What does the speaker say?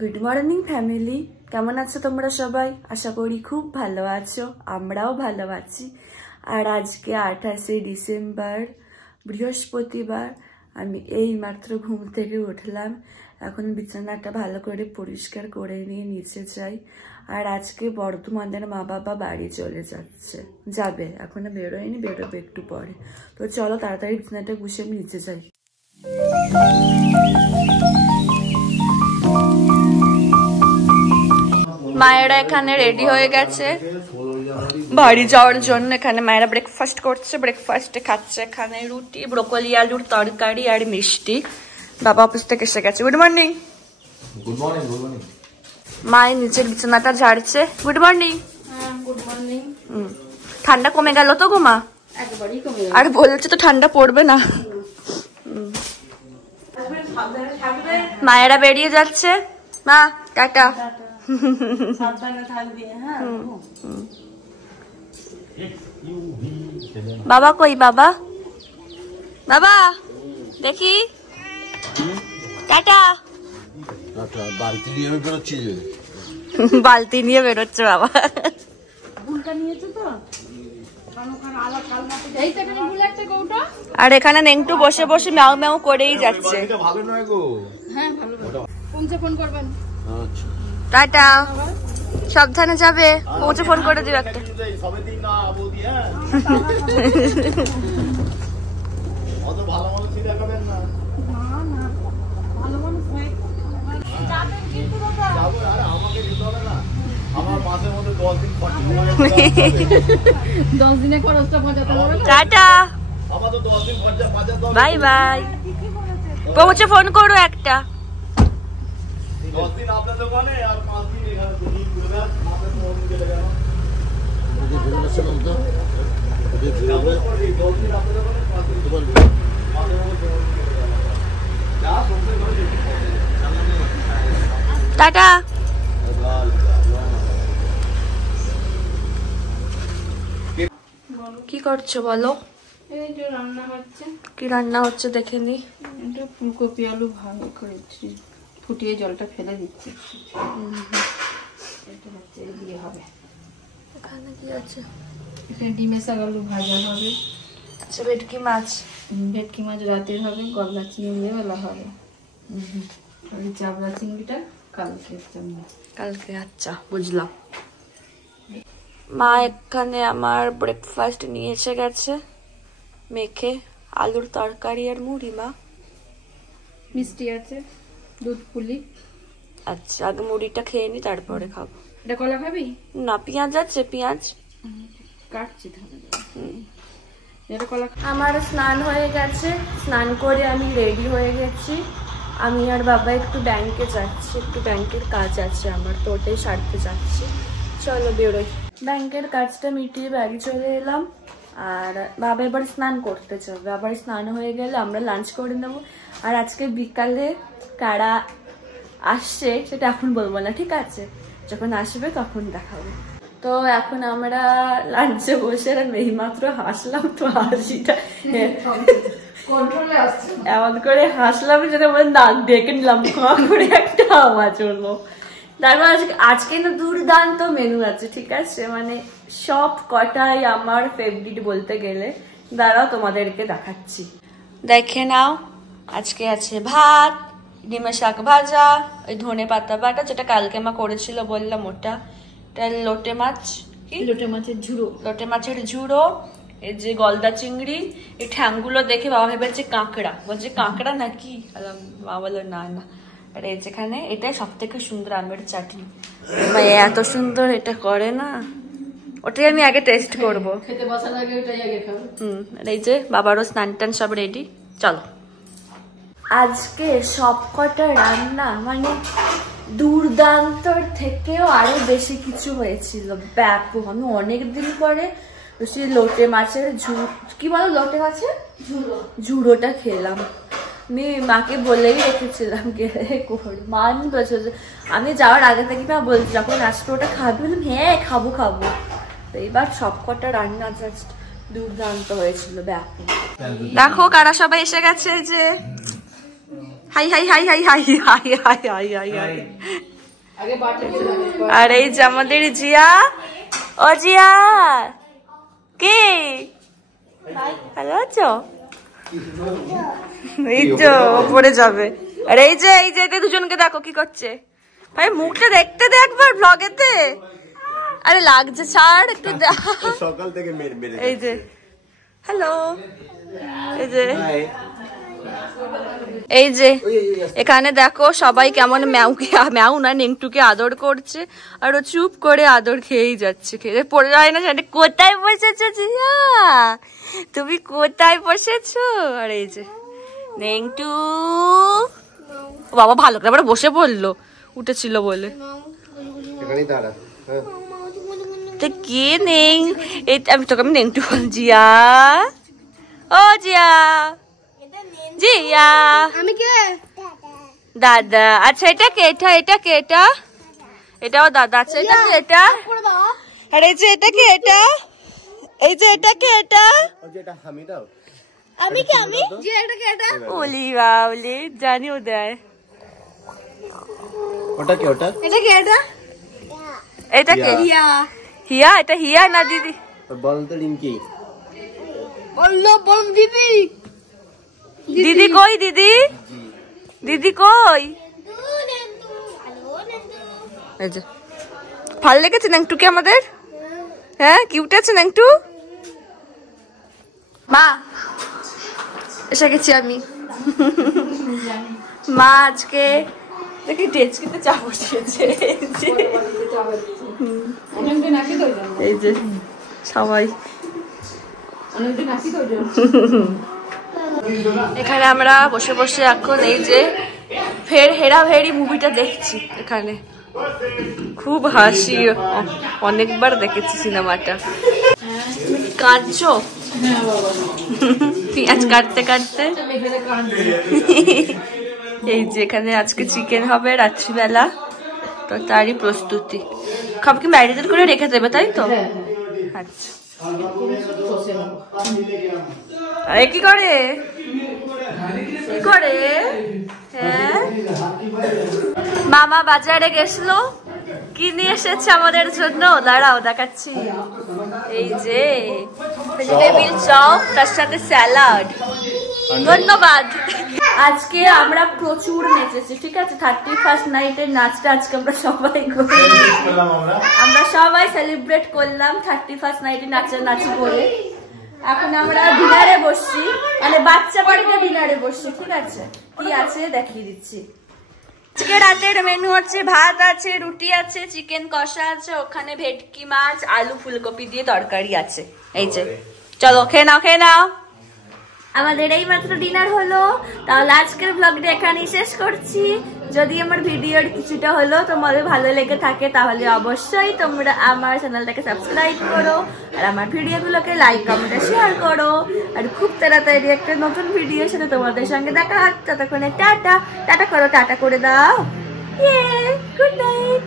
Good morning family, কেমন আছো তোমরা সবাই? আশা করি খুব ভালো আছো, আমরাও ভালো আছি। আর আজকে 28শে ডিসেম্বর বৃহস্পতিবার। আমি এই মাত্র ঘুম থেকে উঠলাম। এখন বিছানাটা ভালো করে পরিষ্কার করে নিয়ে নিচে যাই। আর আজকে বর্ধমানের মা বাবা বাড়ি চলে যাবে, এখনো বেরোয়নি, বেরোবে একটু পরে। তো চলো তাড়াতাড়ি বিছানাটা গুছিয়ে আমি নিচে যাই। মায়েরা এখানে রেডি হয়ে গেছে বাড়ি যাওয়ার জন্য। এখানে মায়েরা ব্রেকফাস্ট করছে, ব্রেকফাস্টে খাচ্ছে এখানে রুটি, ব্রোকলি আলুর তরকারি আর মিষ্টি। বাবা অফিস থেকে এসে গেছে। Good morning. Good morning. Good morning. মায়ের নিচের বিছানাটা ঝাড়ছে। Good morning. Good morning. ঠান্ডা কমে গেল তো গো মা? একবারই কমে গেল। আর বলছে তো ঠান্ডা পড়বে না। মায়েরা বেরিয়ে যাচ্ছে। মা টাটা। সাবধানে থাকবি। হ্যাঁ বাবা কই? বাবা বাবা দেখি। টাটা। বালতি নিয়ে বেরোচ্ছি। বালতি নিয়ে বেরোচ্ছে বাবা। বুলটা নিয়েছে তো। আর এখানে নেংটু বসে বসে ম্যাও ম্যাও করেই যাচ্ছে। ভালো নয় গো। হ্যাঁ ভালো। পৌঁছে ফোন করবেন। আচ্ছা টাটা, সাবধানে যাবে। পৌঁছে ফোন করে দিও একটা। সবে দিন না বৌদি। হ্যাঁ অত ভালো মানুষ চিন্তা করেন না। না ভালো মানুষ হয়ে যাবেন কিন্তু দাদা। যাবো। আরে আমাকে যেতে হবে না। আমার মাসের মধ্যে 10 দিন খরচ 10 দিনে খরচটা বাঁচাতে হবে। টাটা, আমার তো 10 দিন খরচা বাঁচাতে হবে। Bye bye. পৌঁছে ফোন করো একটা। 10 দিন আপনার দোকানে আর 5 দিন এখানে দুদিন ঘুরে আপনার ফোন চলে গেল। টাটা। কি করছো বলো? এই যে রান্না হচ্ছে। কি রান্না হচ্ছে দেখে নি। এটা ফুলকপি আলু ভাজি করেছি, ফুটিয়ে জলটা ফেলে দিচ্ছি। এটা হচ্ছে দিয়ে হবে। এখানে কি আছে? এখানে ডিমের শাক আলু ভাজা হবে। আচ্ছা, ভেটকি মাছ। ভেটকি মাছ রাতে হবে, গলদা চিংড়ি বেলা হবে। আর এই চাবড়া চিংড়িটা কালকের জন্য। কালকে, আচ্ছা বুঝলাম। মা এখানে আমার ব্রেকফাস্ট নিয়ে এসে গেছে, মেখে আলুর তরকারি আর মুড়ি। মা মিষ্টি আছে, দুধ পুলি। আচ্ছা, আগে মুড়িটা খেয়ে নি, তারপরে খাবো। এটা কলা খাবি? না, পেঁয়াজ আছে, পেঁয়াজ কাটছি তাহলে। এটা কলা। আমার স্নান হয়ে গেছে, স্নান করে আমি রেডি হয়ে গেছি। আমি আর বাবা একটু ব্যাংকে যাচ্ছি, একটু ব্যাংকের কাজ আছে আমার, তো ওটাই সারতে যাচ্ছি। চলো বেরোই। ব্যাংকের কাজটা মিটিয়ে বাড়ি চলে এলাম। আর বাবা এবার স্নান করতে যাবে, আবার স্নান হয়ে গেলে আমরা লাঞ্চ করে নেবো। আর আজকে বিকালে কারা আসছে সেটা এখন বলবো না, ঠিক আছে? যখন আসবে তখন দেখাবো। তো এখন আমরা লাঞ্চে বসে এইমাত্র হাসলাম, তো হাসিটা এমন করে হাসলাম যেটা মানে নাক ডেকে নিলাম, করে একটা আওয়াজ হলো। তারপর আজকে না দুর্দান্ত মেনু আছে, ঠিক আছে? মানে সব কটাই আমার ফেভারিট বলতে গেলে। দাঁড়াও তোমাদেরকে দেখাচ্ছি, দেখে নাও। আজকে আছে ভাত, ডিমের শাক ভাজা, ওই ধনে পাতা বাটা যেটা কালকে মা করেছিল বললাম ওটা, লোটে মাছ, লোটে মাছের ঝুড়ো, লোটে মাছের ঝুড়ো, এই যে গলদা চিংড়ি। এই ঠ্যাংগুলো দেখে বাবা ভেবেছে কাঁকড়া, বলছে কাঁকড়া নাকি? মা বললো না না। আর এই যেখানে এটাই সব থেকে সুন্দর আমের চাটনি, এত সুন্দর এটা করে না, ওটাই আমি আগে টেস্ট করবো। খেতে বসার আগে ওটাই আগে খাবো। আর এই যে বাবারও স্নান টান সব রেডি। চলো। আজকে সব কটা রান্না মানে দুর্দান্তর থেকেও আরো বেশি কিছু হয়েছিল, ব্যাপক। আমি অনেকদিন পরে সেই লোটে মাছের কি বলো, লোটে মাছের ঝুড়োটা খেলাম। আমি মাকে বলেই রেখেছিলাম মান বলছে, আমি যাওয়ার আগে থেকে মা বলছি যখন আসবে ওটা খাবি, বললাম হ্যাঁ খাবো খাবো। তো এবার সব কটা রান্না জাস্ট দুর্দান্ত হয়েছিল, ব্যাপক। দেখো কারা সবাই এসে গেছে, যে hi hi hi hi hi hi hi hi hi hi. আর এই যে আমাদের জিয়া। ও জিয়া কে ভালো আছো? এই তো পড়ে যাবে। আর এই যে এটা দুজনকে দেখো কি করছে। ভাই মুখটা দেখতে দে একবার ব্লগেতে। আরে লাগছে ছাড় একটু। সকাল থেকে এই যে হ্যালো, এই যে এখানে দেখো সবাই কেমন ম্যাউ না নেংটুকে আদর করছে, আর ও চুপ করে আদর খেয়েই যাচ্ছে। খেয়ে পড়ে যায় না। সেটা কোথায় বসেছো জিয়া, তুমি কোথায় বসেছো? আর এই যে নেংটু বাবা ভালো করে আবার বসে পড়লো, উঠেছিল বলে। কে নেই, আমি তোকে আমি নেংটু জিয়া। ও জিয়া, জিয়া আমি কে? দাদা। আচ্ছা এটা কে? এটা কে? এটাও দাদা। আচ্ছা এটা কে? এটা আর এই যে এটা কে? এই যে এটা কে? আমি কে? আমি জি এটা কে? এটা ওলি বাউলি জানিও দেয়। ওটা কে? ওটা এটা কে? এটা কে? হিয়া। হিয়া? এটা হিয়া না দিদি? বল তো রিঙ্কি। বল দিদি। দিদি কই? দিদি কই? এই যে ভাল লেগেছে নাংটুকে আমাদের? হ্যাঁ কিউট আছে নাংটু। মা এসে গেছি আমি। মা আজকে দেখি ডেচকিতে চা বসিয়েছে। এই যে সবাই এখানে আমরা বসে বসে এখন এই যে ফের হেরাফেরি মুভিটা দেখছি। এখানে খুব হাসি, অনেকবার দেখেছি সিনেমাটা। কাঁদছো? পেঁয়াজ কাটতে কাটতে। এই যে এখানে আজকে চিকেন হবে রাত্রিবেলা, তো তারই প্রস্তুতি। সবকে ম্যারিনেট করে রেখে দেবে তাই তো? আচ্ছা। আরে কি করে হ্যাঁ মামা বাজারে গেছিল, কি নিয়ে এসেছে আমাদের জন্য দাঁড়াও দেখাচ্ছি। এই যে ভেজিটেবিল চপ, তার সাথে স্যালাড। ধন্যবাদ। আজকে আমরা প্রচুর নেচেছি, ঠিক আছে? 31st নাইটের নাচটা আজকে আমরা সবাই করি। আমরা সবাই সেলিব্রেট করলাম 31st নাইটের নাচি করে। এখন আমরা ডিনারে বসছি, মানে বাচ্চা বাড়িতে ডিনারে বসছি, ঠিক আছে? কি আছে দেখিয়ে দিচ্ছি। আজকে রাতের মেনু হচ্ছে ভাত আছে, রুটি আছে, চিকেন কষা আছে, ওখানে ভেটকি মাছ, আলু ফুলকপি দিয়ে তরকারি আছে। এই যে চলো খেয়ে নাও। আমাদের এই মাত্র ডিনার হলো। তাহলে আজকের ব্লগটা এখানেই শেষ করছি। যদি আমার ভিডিওর কিছুটা হলো তোমাদের ভালো লেগে থাকে তাহলে অবশ্যই তোমরা আমার চ্যানেলটাকে সাবস্ক্রাইব করো, আর আমার ভিডিওগুলোকে লাইক কমেন্ট শেয়ার করো। আর খুব তাড়াতাড়ি একটা নতুন ভিডিওর সাথে তোমাদের সঙ্গে দেখা হচ্ছে। ততক্ষণে টাটা করো, টাটা করে দাও। Good night.